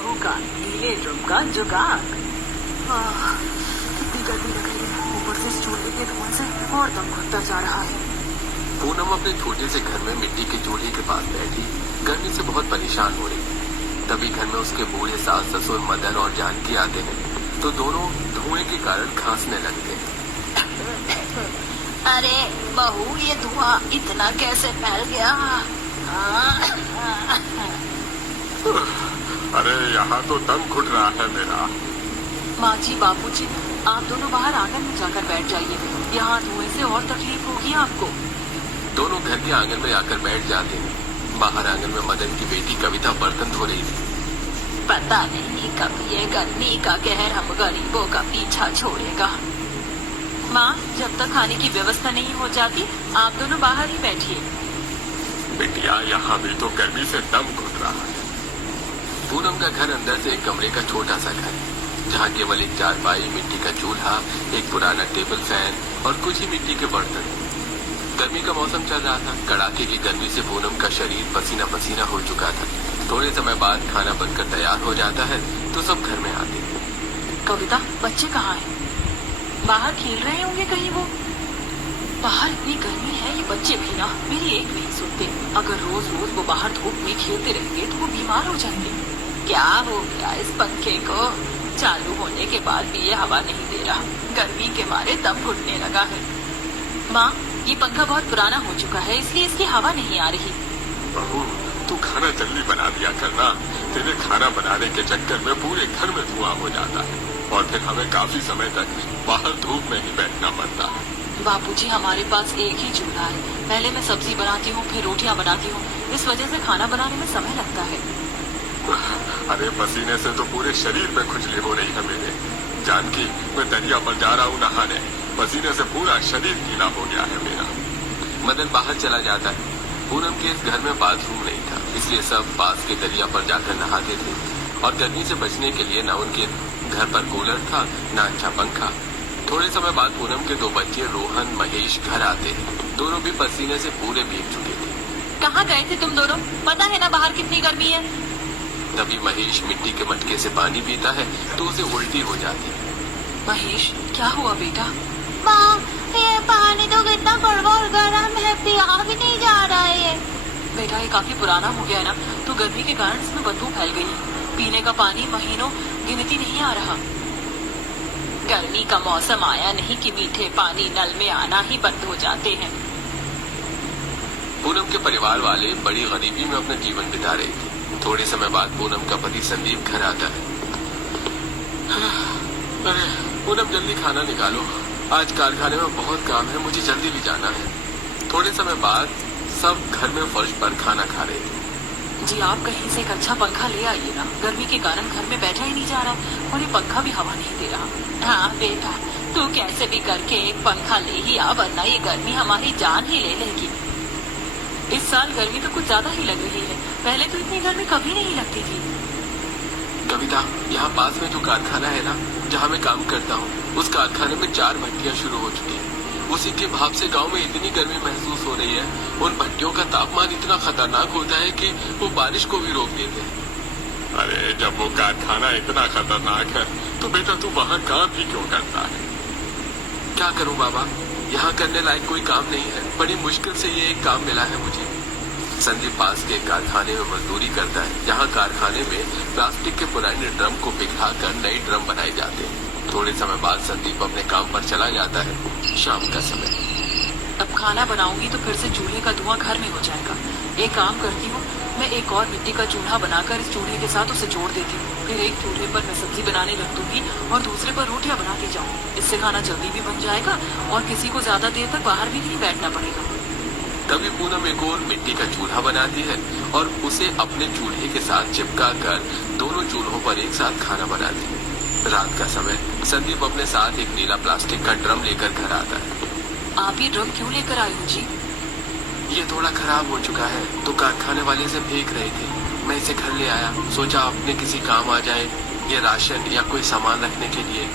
बहू का नीले ड्रम का जुगाड़। कितनी गर्मी लग रही है, ऊपर से इस चूल्हे के धुआं से और दम घुटता जा रहा है। पूनम अपने छोटे से घर में मिट्टी के चूल्हे के पास बैठी गर्मी से बहुत परेशान हो रही। तभी घर में उसके बूढ़े सास ससुर मदन और जानकी आते हैं तो दोनों धुएं के कारण खांसने लगते हैं। अरे बहू, ये धुआं इतना कैसे फैल गया? अरे यहाँ तो दम घुट रहा है मेरा। माँ जी, बापूजी, आप दोनों बाहर आंगन में जाकर बैठ जाइए, यहाँ धुएं से और तकलीफ होगी आपको। दोनों घर के आंगन में आकर बैठ जाते हैं। बाहर आंगन में मदन की बेटी कविता बर्तन धो रही थी। पता नहीं कब ये गर्मी का कहर हम गरीबों का पीछा छोड़ेगा। माँ, जब तक खाने की व्यवस्था नहीं हो जाती आप दोनों बाहर ही बैठिए। बिटिया, यहाँ भी तो गर्मी से दम घुट रहा है। पूनम का घर अंदर से एक कमरे का छोटा सा घर है, जहाँ केवल एक चारपाई, मिट्टी का चूल्हा, एक पुराना टेबल फैन और कुछ ही मिट्टी के बर्तन। गर्मी का मौसम चल रहा था। कड़ाके की गर्मी से पूनम का शरीर पसीना पसीना हो चुका था। थोड़े समय बाद खाना बनकर तैयार हो जाता है तो सब घर में आते हैं। कविता, बच्चे कहाँ हैं? बाहर खेल रहे होंगे कहीं वो। बाहर इतनी गर्मी है, ये बच्चे भी ना मेरी एक नहीं सुनते। अगर रोज रोज वो बाहर धूप में खेलते रहेंगे तो वो बीमार हो जाएंगे। क्या हो गया इस पंखे को? चालू होने के बाद भी ये हवा नहीं दे रहा। गर्मी के मारे दम घुटने लगा है। माँ, ये पंखा बहुत पुराना हो चुका है, इसलिए इसकी हवा नहीं आ रही। बहू, तू खाना जल्दी बना दिया करना। तेरे खाना बनाने के चक्कर में पूरे घर में धुआं हो जाता है और फिर हमें काफी समय तक बाहर धूप में ही बैठना पड़ता है। बापूजी, हमारे पास एक ही चूल्हा है। पहले मैं सब्जी बनाती हूँ, फिर रोटियाँ बनाती हूँ। इस वजह से खाना बनाने में समय लगता है। अरे पसीने से तो पूरे शरीर में खुजली हो रही है मेरे। जानकी, मैं दरिया पर जा रहा हूँ नहाने। पसीने से पूरा शरीर गीला हो गया है मेरा। मदन बाहर चला जाता है। पूनम के इस घर में बाथरूम नहीं था, इसलिए सब पास के दरिया पर जाकर नहाते थे और गर्मी से बचने के लिए न उनके घर पर कूलर था न अच्छा पंखा। थोड़े समय बाद पूनम के दो बच्चे रोहन महेश घर आते हैं। दोनों भी पसीने से पूरे भीग चुके थे। कहाँ गए थे तुम दोनों? पता है ना बाहर कितनी गर्मी है। तभी महेश मिट्टी के मटके से पानी पीता है तो उसे उल्टी हो जाती है। महेश, क्या हुआ बेटा? माँ, ये पानी तो कितना कड़वा और गर्म है, पिया भी नहीं जा रहा है ये। बेटा, ये काफी पुराना हो गया है ना, तो गर्मी के कारण इसमें बदबू फैल गई है। पीने का पानी महीनों गिनती नहीं आ रहा। गर्मी का मौसम आया नहीं कि मीठे पानी नल में आना ही बंद हो जाते हैं। पूनम के परिवार वाले बड़ी गरीबी में अपना जीवन बिता रहे थे। थोड़े समय बाद पूनम का पति संदीप घर आता है। अरे पूनम, जल्दी खाना निकालो, आज कारखाने में बहुत काम है, मुझे जल्दी भी जाना है। थोड़े समय बाद सब घर में फर्श पर खाना खा रहे थे। जी, आप कहीं से एक अच्छा पंखा ले आइए ना। गर्मी के कारण घर में बैठा ही नहीं जा रहा और ये पंखा भी हवा नहीं दे रहा। हाँ बेटा, तू कैसे भी करके एक पंखा ले ही आ, वरना ये गर्मी हमारी जान ही ले लेगी। इस साल गर्मी तो कुछ ज्यादा ही लग रही है। पहले तो इतनी गर्मी कभी नहीं लगती थी। कविता, यहाँ पास में जो कारखाना है ना, जहाँ मैं काम करता हूँ, उस कारखाने में 4 भट्टियाँ शुरू हो चुकी हैं। उसी के भाप से गांव में इतनी गर्मी महसूस हो रही है। उन भट्टियों का तापमान इतना खतरनाक होता है कि वो बारिश को भी रोक देते हैं। अरे जब वो कारखाना इतना खतरनाक है तो बेटा तू वहाँ काम ही क्यों करता है? क्या करूँ बाबा, यहाँ करने लायक कोई काम नहीं है। बड़ी मुश्किल से ये एक काम मिला है मुझे। संदीप पास के कारखाने में मजदूरी करता है, जहाँ कारखाने में प्लास्टिक के पुराने ड्रम को पिघलाकर नए ड्रम बनाए जाते हैं। थोड़े समय बाद संदीप अपने काम पर चला जाता है। शाम का समय। अब खाना बनाऊंगी तो फिर से चूल्हे का धुआं घर में हो जाएगा। एक काम करती हूँ, मैं एक और मिट्टी का चूल्हा बनाकर इस चूल्हे के साथ उसे जोड़ देती हूँ। फिर एक चूल्हे पर मैं सब्जी बनाने रख दूंगी और दूसरे पर रोटियां बनाती जाऊँ। इससे खाना जल्दी भी बन जाएगा और किसी को ज्यादा देर तक बाहर भी नहीं बैठना पड़ेगा। तभी पूनम एक और मिट्टी का चूल्हा बनाती है और उसे अपने चूल्हे के साथ चिपका कर दोनों चूल्हों पर एक साथ खाना बनाती है। रात का समय। संदीप अपने साथ एक नीला प्लास्टिक का ड्रम लेकर घर आता है। आप ये ड्रम क्यों लेकर आए हो जी? ये थोड़ा खराब हो चुका है तो कारखाने वाले से फेंक रहे थे। मैं इसे घर ले आया, सोचा अपने किसी काम आ जाए, ये राशन या कोई सामान रखने के लिए।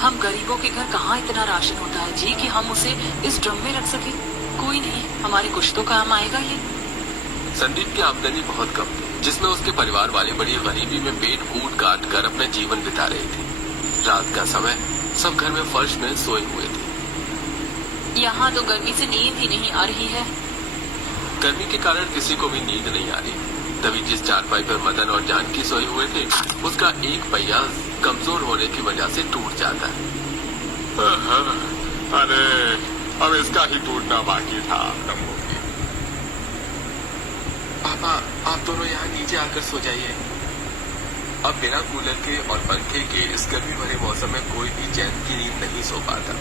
हम गरीबों के घर कहाँ इतना राशन होता है जी कि हम उसे इस ड्रम में रख सके। कोई नहीं, हमारे कुछ तो काम आएगा ये। संदीप की आमदनी बहुत कम थी, जिसमें उसके परिवार वाले बड़ी गरीबी में पेट कूट काट कर अपना जीवन बिता रहे थे। रात का समय सब घर में फर्श में सोए हुए थे। यहाँ तो गर्मी से नींद ही नहीं आ रही है। गर्मी के कारण किसी को भी नींद नहीं आ रही। तभी जिस चारपाई पर मदन और जानकी सोए हुए थे, उसका एक पहिया कमजोर होने की वजह से टूट जाता है। अरे अब इसका ही टूटना बाकी था। पापा, आप दोनों यहाँ नीचे आकर सो जाइए। अब बिना कूलर के और पंखे के इस गर्मी भरे मौसम में कोई भी चैन की नींद नहीं सो पाता।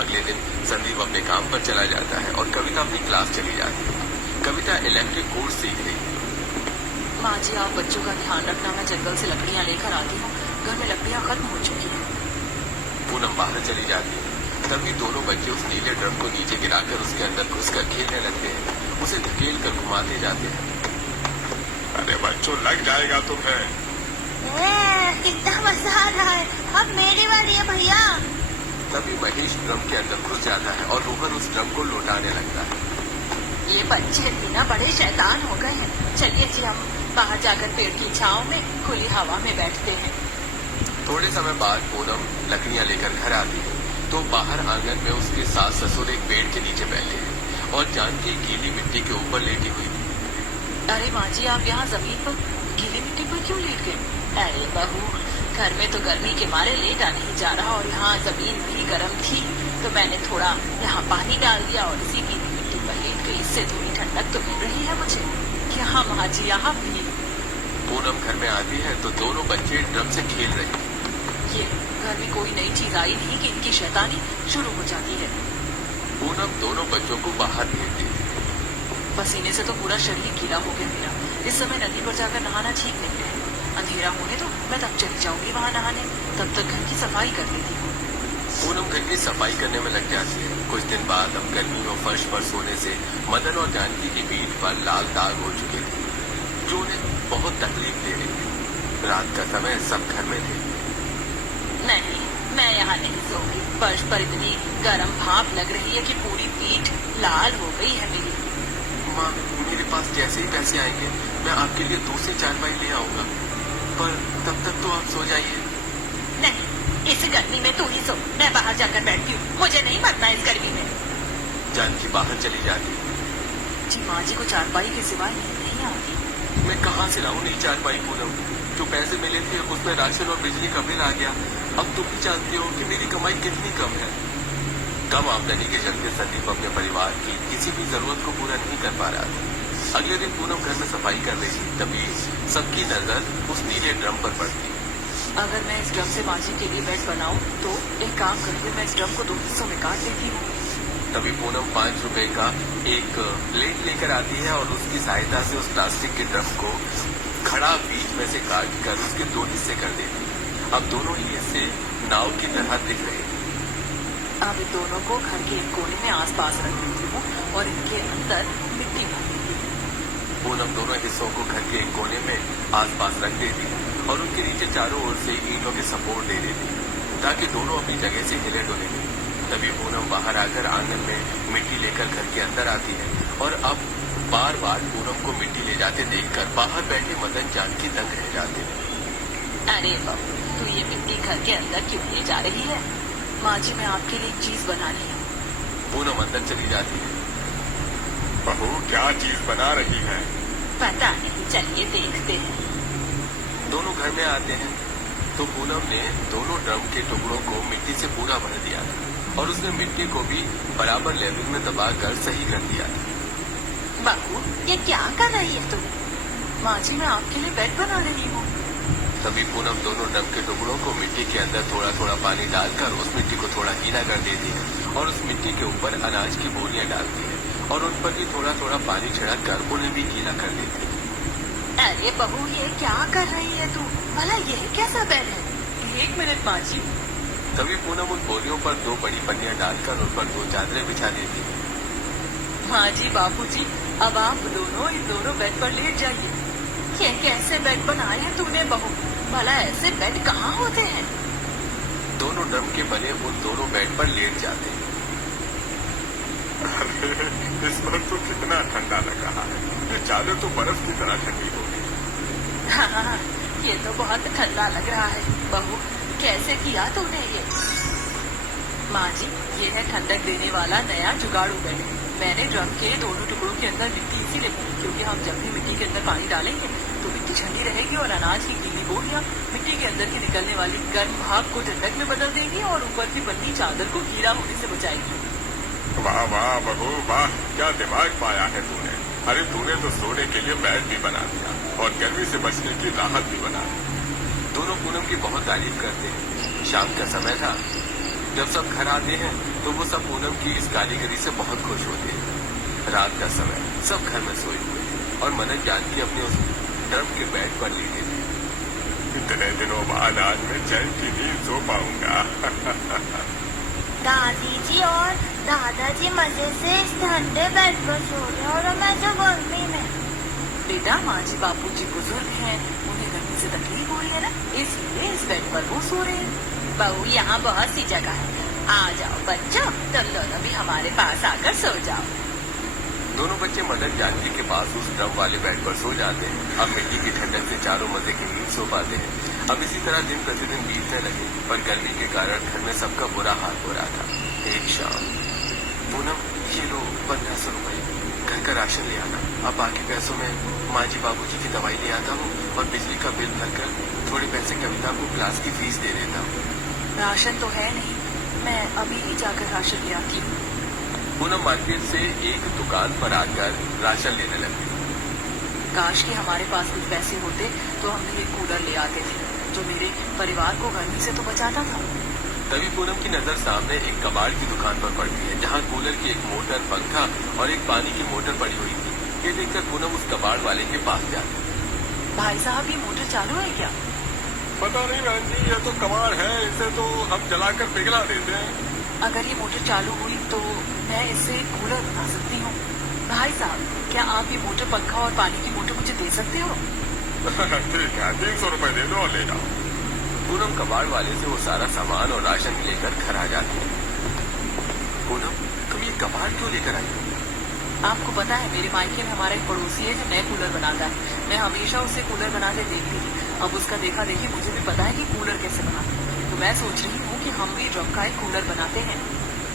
अगले दिन संदीप अपने काम पर चला जाता है और कविता अपनी क्लास चली जाती है। कविता इलेक्ट्रिक कोर्स सीख रही है। माँ जी, आप बच्चों का ध्यान रखना, मैं जंगल से लकड़ियाँ लेकर आती हूँ। घर में लकड़ियाँ खत्म हो चुकी हैं। पूनम बाहर चली जाती है। तभी दोनों बच्चे उस नीले ड्रम को नीचे गिराकर उसके अंदर घुसकर खेलने लगते हैं। उसे धकेल कर घुमाते जाते हैं। अरे बच्चों, लग जाएगा तुम्हें। कितना मजा आ रहा है। अब मेरी बारी है भैया। तभी महेश ड्रम के अंदर घुस जाता है और रोहन उस ड्रम को लौटाने लगता है। ये बच्चे बिना बड़े शैतान हो गए हैं। चलिए जी, हम बाहर जाकर पेड़ की छांव में खुली हवा में बैठते हैं। थोड़े समय बाद पूनम लकड़ियाँ लेकर घर आती है तो बाहर आंगन में उसके सास ससुर एक पेड़ के नीचे बैठे हैं और जानकी गीली मिट्टी के ऊपर लेटी हुई थी। अरे माँ जी, आप यहाँ जमीन पर गीली मिट्टी पर क्यों लेट गए? अरे बहू, घर में तो गर्मी के मारे लेटा नहीं जा रहा और यहाँ जमीन भी गर्म थी तो मैंने थोड़ा यहाँ पानी डाल दिया और इसी गीली मिट्टी पर लेट गई। इससे थोड़ी ठंडक तो मिल रही है मुझे। यहाँ माँ जी, यहाँ भी। पूनम घर में आती है तो दोनों बच्चे ड्रम से खेल रहे हैं। ये घर में कोई नई चीज आई नहीं कि इनकी शैतानी शुरू हो जाती है। पूनम दोनों बच्चों को बाहर भेजती है। पसीने से तो पूरा शरीर गीला हो गया मेरा। इस समय नदी पर जाकर नहाना ठीक नहीं है। अंधेरा होने दो, मैं तब चली जाऊंगी वहाँ नहाने। तब तक घर की सफाई कर लेती हूँ। पूनम घर की सफाई करने में लग जाती है। कुछ दिन बाद अब गर्मी में फर्श पर सोने से मदन और जानकी की पीठ पर लाल दाग हो चुके थे जो उन्हें बहुत तकलीफ दे रही थी। रात का समय सब घर में थे। नहीं, मैं यहाँ नहीं सोऊंगी। फर्श पर इतनी गर्म भाप लग रही है कि पूरी पीठ लाल हो गई है मेरी। माँ, मेरे पास जैसे ही पैसे आएंगे मैं आपके लिए दूसरी चारपाई ले आऊंगा, पर तब तक तो आप सो जाइए। नहीं, इस गर्मी में तू ही सो। मैं बाहर जाकर बैठती हूँ। मुझे नहीं मरना इस गर्मी में। जानकी बाहर चली जाती है। जी माँ जी को चारपाई के सिवाय नींद नहीं आती। मैं कहाँ से लाऊं नई चारपाई पूनम? जो पैसे मिले थे उसमें राशन और बिजली का बिल आ गया। अब तुम भी जानते हो कि मेरी कमाई कितनी कम है। कम आमदनी के चलते संदीप अपने परिवार की किसी भी जरूरत को पूरा नहीं कर पा रहा था। अगले दिन पूनम घर में सफाई कर रही थी, तभी सबकी नजर उस नीले ड्रम पर पड़ती। अगर मैं इस ड्रम से माँ जी के लिए बेड बनाऊं तो एक काम करके मैं इस ड्रम को 2 हिस्सों में काट देती हूँ। तभी पूनम 5 रुपए का एक प्लेट लेकर आती है और उसकी सहायता से उस प्लास्टिक के ड्रम को खड़ा बीच में से काट कर उसके 2 हिस्से कर देती। अब दोनों ही हिस्से नाव की तरह दिख रहे हैं। अब इन दोनों को घर के एक कोने में आसपास रख देती हूँ और इनके अंदर मिट्टी भर देती हूँ। पूनम दोनों हिस्सों को घर के एक कोने में आसपास रख देती और उनके नीचे चारों ओर से ईंटों के सपोर्ट दे देती ताकि दोनों अपनी जगह से हिले डुले। तभी पूनम बाहर आकर आंगन में मिट्टी लेकर घर के अंदर आती है और अब बार बार पूनम को मिट्टी ले जाते देखकर बाहर बैठे मदन जानकी दंग रह जाते हैं। अरे बाबू, तू ये मिट्टी घर के अंदर क्यों ले जा रही है? माँ जी, मैं आपके लिए एक चीज बना रही हूँ। पूनम अंदर चली जाती है। बहू, क्या चीज बना रही है? पता नहीं, चलिए देखते हैं। दोनों घर में आते हैं तो पूनम ने दोनों ड्रम के टुकड़ों को मिट्टी से पूरा भर दिया था और उसने मिट्टी को भी बराबर लेवल में दबाकर सही कर दिया था। बाबू, ये क्या कर रही है तू? माँ जी, मैं आपके लिए बेड बना रही हूँ। तभी पूनम दोनों ड्रम के टुकड़ों को मिट्टी के अंदर थोड़ा थोड़ा पानी डालकर उस मिट्टी को थोड़ा गीला कर देती है और उस मिट्टी के ऊपर अनाज की बोरियां डालती है और उन पर भी थोड़ा थोड़ा पानी छिड़क कर उन्हें भी गीला कर देती है। अरे बहू, ये क्या कर रही है तू? भला ये कैसा बेड है? 1 मिनट माँ जी। तभी पूनम उन बोरियों पर 2 बड़ी पन्नियां डालकर उन पर 2 चादरें बिछा देती है। माँ जी, बाबू जी, अब आप दोनों इन दोनों बेड पर लेट जाइए। ये कैसे बेड बनाए हैं तूने बहू? भला ऐसे बेड कहाँ होते हैं? दोनों ड्रम के बने उन दोनों बेड पर लेट जाते हैं। अरे, इस पर तो कितना ठंडा लग रहा है। ये चादर तो बर्फ की तरह ठंडी हो गई। हाँ, ये तो बहुत ठंडा लग रहा है। बहू, कैसे किया तूने ये? माँ जी, ये है ठंडक देने वाला नया जुगाड़ू बेड। मैंने ड्रम के दोनों टुकड़ों के अंदर मिट्टी इसीलिए की, क्योंकि हम जब भी मिट्टी के अंदर पानी डालेंगे तो मिट्टी ठंडी रहेगी और अनाज की गीली बोरियां मिट्टी के अंदर की निकलने वाली गर्म भाप को ठंडक में बदल देगी और ऊपर की पतली चादर को गीला होने से बचाएगी। वाह वाह बहू वाह, क्या दिमाग पाया है तूने। अरे तूने तो सोने के लिए बेड भी बना दिया और गर्मी से बचने की राहत भी बना दी। दोनों पूनम की बहुत तारीफ करते हैं। शाम का समय था, जब सब घर आते हैं तो वो सब पूनम की इस कारीगरी से बहुत खुश होते हैं। रात का समय, सब घर में सोए हुए थे और मनन जानकी अपने उस ड्रम के बेड पर लेटे थे। इतने दिनों बाद आज मैं चैन की नींद सो पाऊंगा। दादी जी और दादाजी मजे से इस ठंडे बेड पर सो रहे और मैं जो गर्मी में। बेटा, माँ जी बापू जी बुजुर्ग हैं, उन्हें गर्मी से तकलीफ हो रही है ना, इसलिए इस बेड पर वो सो रहे हैं। बहू, यहाँ बहुत सी जगह है, आ जाओ बच्चों, तुम दोनों भी हमारे पास आकर सो जाओ। दोनों बच्चे मदन जानकी के पास उस ड्रम वाले बेड पर सो जाते हैं। अब मिट्टी की ठंडक से चारों मजे की नींद सो पाते हैं। अब इसी तरह दिन प्रतिदिन बीतने लगे, पर गर्मी के कारण घर में सबका बुरा हाल हो रहा था। एक शाम, पूनम, ये लो 1500 रुपए, घर का राशन ले आना। अब बाकी पैसों में माँ जी बाबू जी की दवाई ले आता हूँ और बिजली का बिल भरकर थोड़े पैसे कविता को क्लास की फीस दे देता हूँ। राशन तो है नहीं, मैं अभी ही जाकर राशन ले आती हूँ। पूनम मार्केट से एक दुकान पर आकर राशन लेने लगती। काश कि हमारे पास कुछ पैसे होते तो हम भी एक कूलर ले आते थे, जो मेरे परिवार को गर्मी से तो बचाता था। तभी पूनम की नजर सामने एक कबाड़ की दुकान पर पड़ती है, जहाँ कूलर की एक मोटर, पंखा और एक पानी की मोटर पड़ी हुई थी। ये देखकर पूनम उस कबाड़ वाले के पास जाती। भाई साहब, ये मोटर चालू है क्या? पता नहीं बहन जी, ये तो कबाड़ है, इसे तो हम जलाकर पिघला देते हैं। अगर ये मोटर चालू हुई तो मैं इससे कूलर बना सकती हूँ। भाई साहब, क्या आप ये मोटर, पंखा और पानी की मोटर मुझे दे सकते हो? ठीक है, 300 रुपए दे दो और ले जाओ। पूनम कबाड़ वाले से वो सारा सामान और राशन लेकर घर आ जाती है। पूनम, तुम ये कबाड़ क्यों लेकर आई? आपको पता है, मेरे मायके में हमारा एक पड़ोसी है जो नए कूलर बनाता है। मैं हमेशा उसे कूलर बनाते देखती थी। अब उसका देखा देखी मुझे भी पता है कि कूलर कैसे बनाते हैं, तो मैं सोच रही हूँ कि हम भी ड्रम का एक कूलर बनाते हैं।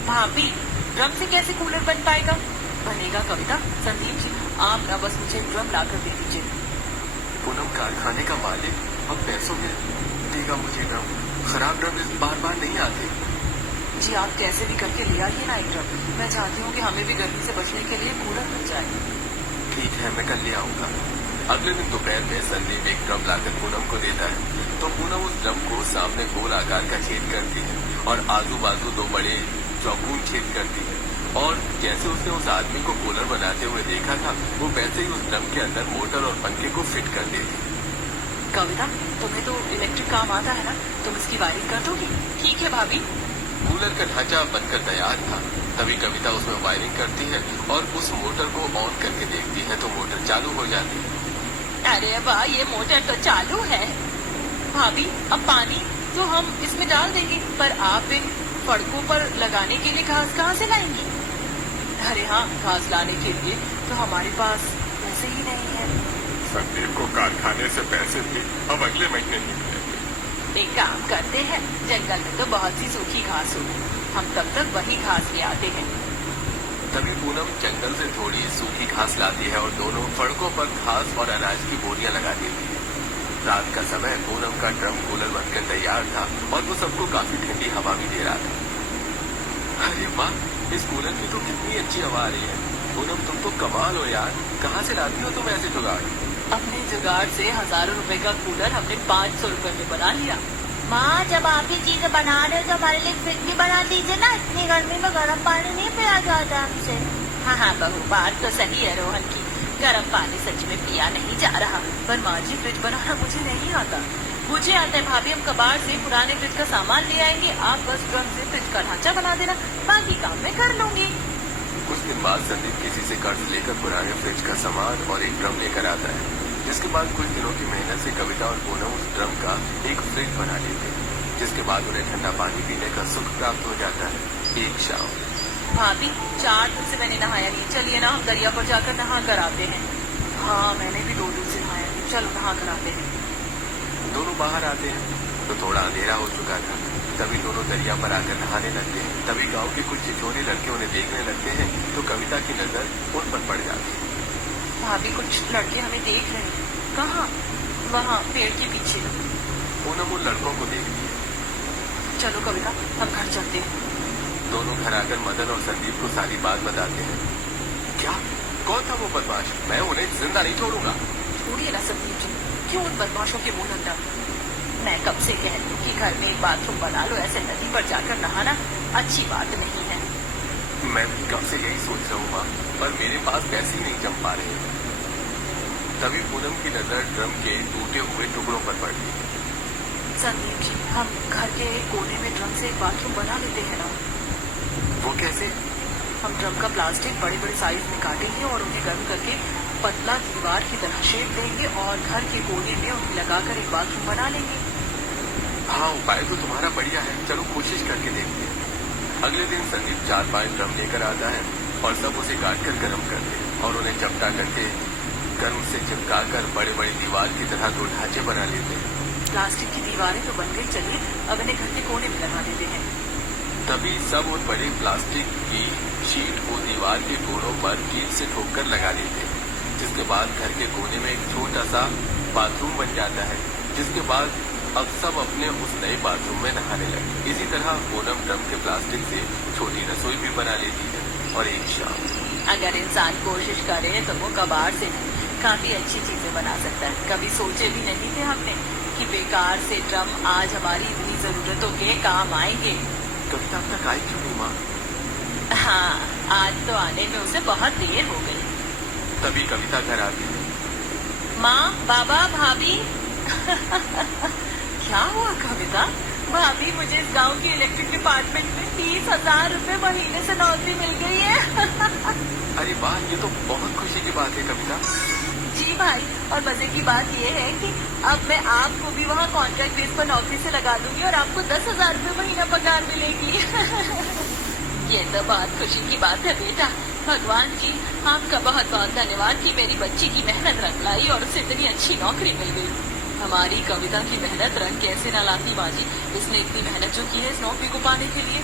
भाभी, ड्रम से कैसे कूलर बन पाएगा? बनेगा कविता। संदीप जी, आप ना बस मुझे ड्रम लाकर दे दीजिए। पूनम, कारखाने का मालिक अब पैसों में देगा मुझे ड्रम। खराब ड्रम बार बार नहीं आते। जी, आप कैसे भी करके ले आइए ना एक ड्रम। मैं चाहती हूँ कि हमें भी गर्मी से बचने के लिए कूलर मिल जाए। ठीक है, मैं कल ले आऊंगा। अगले दिन दोपहर में संदीप एक ड्रम लाकर पूनम को देता है, तो पूनम उस ड्रम को सामने गोल आकार का छेद करती है और आजू बाजू 2 बड़े चौकून छेद करती है। और जैसे उसने उस आदमी को कूलर बनाते हुए देखा था, वो वैसे ही उस ड्रम के अंदर मोटर और पंखे को फिट कर देती। कविता, तुम्हें तो इलेक्ट्रिक काम आता है ना, तुम इसकी वायरिंग कर दोगी? ठीक है भाभी। कूलर का ढांचा बनकर तैयार था। तभी कविता उसमें वायरिंग करती है और उस मोटर को ऑन करके देखती है तो मोटर चालू हो जाती है। अरे वाह, ये मोटर तो चालू है। भाभी, अब पानी तो हम इसमें डाल देंगे, पर आप इन सड़कों पर लगाने के लिए घास कहाँ से लाएंगी? अरे हाँ, घास लाने के लिए तो हमारे पास पैसे ही नहीं है। संदीप को कारखाने से पैसे भी अब अगले महीने ही मिलेंगे। एक काम करते हैं, जंगल में तो बहुत सी सूखी घास होगी, हम तब तक वही घास ले आते हैं। तभी पूनम जंगल से थोड़ी सूखी घास लाती है और दोनों सड़कों पर घास और अनाज की बोरियां लगा देती है। रात का समय, पूनम का ड्रम कूलर बनकर तैयार था और वो सबको काफी ठंडी हवा भी दे रहा था। अरे वाह, इस कूलर की तो कितनी अच्छी हवा आ रही है। पूनम, तुम तो कमाल हो यार, कहाँ से लाती हो तुम ऐसे जुगाड़? अपने जुगाड़ से हजारों रुपए का कूलर हमने 500 रुपए में बना लिया। माँ, जब आप ये चीजें बना रहे हो तो हमारे लिए फ्रिज भी बना लीजिए ना, इतनी गर्मी में गर्म पानी नहीं पिया जाता हमसे। हाँ हाँ बहू, बात तो सही है रोहन की, गर्म पानी सच में पिया नहीं जा रहा। पर माँ जी, फ्रिज बनाना मुझे नहीं आता। मुझे आता है भाभी, हम कबाड़ से पुराने फ्रिज का सामान ले आएंगे, आप बस ड्रम से फ्रिज का ढांचा बना देना, बाकी काम मैं कर लूंगी। कुछ दिन बाद संदीप किसी से कर्ज लेकर पुराने फ्रिज का सामान और एक ड्रम लेकर आता है, जिसके बाद कुछ दिनों की मेहनत से कविता और पूनम उस ड्रम का एक फ्रिज बना लेते हैं, जिसके बाद उन्हें ठंडा पानी पीने का सुख प्राप्त हो जाता है। एक शाम, भाभी, 4 दिन से मैंने नहाया नहीं, चलिए ना हम दरिया पर जाकर नहा कर आते हैं। हाँ, मैंने भी 2 दिन से नहाया नहीं, चलो नहा कर आते हैं। दोनों बाहर आते हैं तो थोड़ा अंधेरा हो चुका था। तभी दोनों दरिया पर आकर नहाने लगते हैं। तभी गांव के कुछ छिछोरे लड़के उन्हें देखने लगते हैं तो कविता की नजर उन पर पड़ जाती है। भाभी कुछ लड़के हमें देख रहे हैं। कहाँ? वहाँ पेड़ के पीछे। पूनम उन लड़कों को देखती है। चलो कविता हम घर चलते हैं। दोनों घर आकर मदन और संदीप को सारी बात बताते हैं। क्या? कौन था वो बदमाश? मैं उन्हें जिंदा नहीं छोड़ूंगा। छोड़िए ना संदीप जी, क्यों उन बदमाशों के मुंह लग डालते? मैं कब से कह रही हूँ कि घर में एक बाथरूम बना लो, ऐसे नदी पर जाकर नहाना अच्छी बात नहीं है। मैं भी कब से यही सोच रहा हूँ माँ, पर मेरे पास पैसे ही नहीं जम पा रहे हैं। तभी पूनम की नजर ड्रम के टूटे हुए टुकड़ों पर पड़ती है। संदीप जी, हम घर के एक कोने में ड्रम से एक बाथरूम बना लेते हैं ना। वो कैसे? हम ड्रम का प्लास्टिक बड़े बड़े साइज में काटेंगे और उन्हें गर्म करके पतला दीवार की तरह शेप देंगे और घर के कोने में उन्हें लगाकर एक बाथरूम बना लेंगे। हाँ, उपाय तो तुम्हारा बढ़िया है। चलो कोशिश करके देखते हैं। अगले दिन संदीप 4-5 ड्रम लेकर आता है और सब उसे काट कर गर्म करते हैं और उन्हें चपटा करके गर्म से चिपका कर बड़े बड़े दीवार की तरह 2 ढांचे बना लेते हैं। प्लास्टिक की दीवारें तो बन गई, चलिए अब इन्हें घर के कोने में लगा देते हैं। तभी सब उन बड़े प्लास्टिक की शीट को दीवार के कोनों पर कील से ठोककर लगा देते हैं, जिसके बाद घर के कोने में एक छोटा सा बाथरूम बन जाता है। जिसके बाद अब सब अपने उस नए बाथरूम में नहाने लगे। इसी तरह पूनम ड्रम के प्लास्टिक से छोटी रसोई भी बना लेती है और एक शाम अगर इंसान कोशिश करे तो वो कबाड़ से काफी अच्छी चीजें बना सकता है। कभी सोचे भी नहीं थे हमने कि बेकार से ड्रम आज हमारी इतनी जरूरतों के काम आएंगे। कविता अब तक आई क्यों नहीं माँ? हाँ, आज तो आने में उसे बहुत देर हो गई। तभी कविता घर आती है। माँ, बाबा, भाभी। क्या हुआ कविता? भाभी, मुझे इस गांव के इलेक्ट्रिक डिपार्टमेंट में 30,000 रुपए महीने से नौकरी मिल गई है। अरे वाह, ये तो बहुत खुशी की बात है कविता। जी भाई, और मजे की बात ये है कि अब मैं आपको भी वहाँ कॉन्ट्रैक्ट बेस पर नौकरी से लगा दूंगी और आपको 10,000 रुपए महीना पगार मिलेगी। ये तो बहुत खुशी की बात है बेटा। भगवान जी, आपका बहुत बहुत धन्यवाद कि मेरी बच्ची की मेहनत रंग लाई और उसे इतनी अच्छी नौकरी मिल गई। हमारी कविता की मेहनत रंग कैसे न लाती माँ जी? इसने इतनी मेहनत जो की है इस नौकरी को पाने के लिए।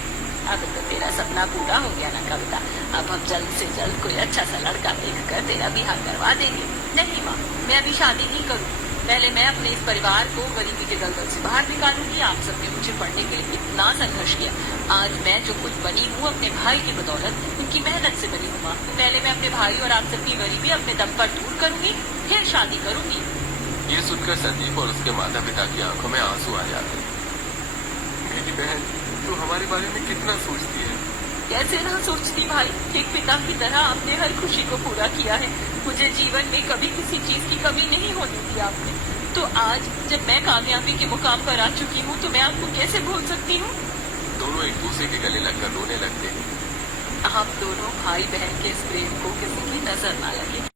अब तो तेरा सपना पूरा हो गया ना कविता। अब हम जल्द से जल्द कोई अच्छा सा लड़का देखकर तेरा ब्याह करवा देंगे। नहीं माँ, मैं अभी शादी नहीं करूँ। पहले मैं अपने इस परिवार को गरीबी के दलदल से बाहर निकालूंगी। आप सबने मुझे पढ़ने के लिए इतना संघर्ष किया। आज मैं जो कुछ बनी हूँ अपने भाई की बदौलत, उनकी मेहनत से बनी हूँ माँ। पहले मैं अपने भाई और आप सबकी गरीबी अपने दम पर दूर करूंगी, फिर शादी करूंगी। ये सुनकर संदीप और उसके माता पिता की आंखों में आंसू आ जाते हैं। मेरी बहन, तू हमारे बारे में कितना सोचती है। कैसे ना सोचती भाई, एक पिता की तरह आपने हर खुशी को पूरा किया है। मुझे जीवन में कभी किसी चीज की कमी नहीं होने दी आपने। तो आज जब मैं कामयाबी के मुकाम पर आ चुकी हूँ तो मैं आपको कैसे भूल सकती हूँ? दोनों एक दूसरे के गले लगकर रोने लगते हैं। आप दोनों भाई बहन के इस प्रेम को किसी की नजर ना लगे।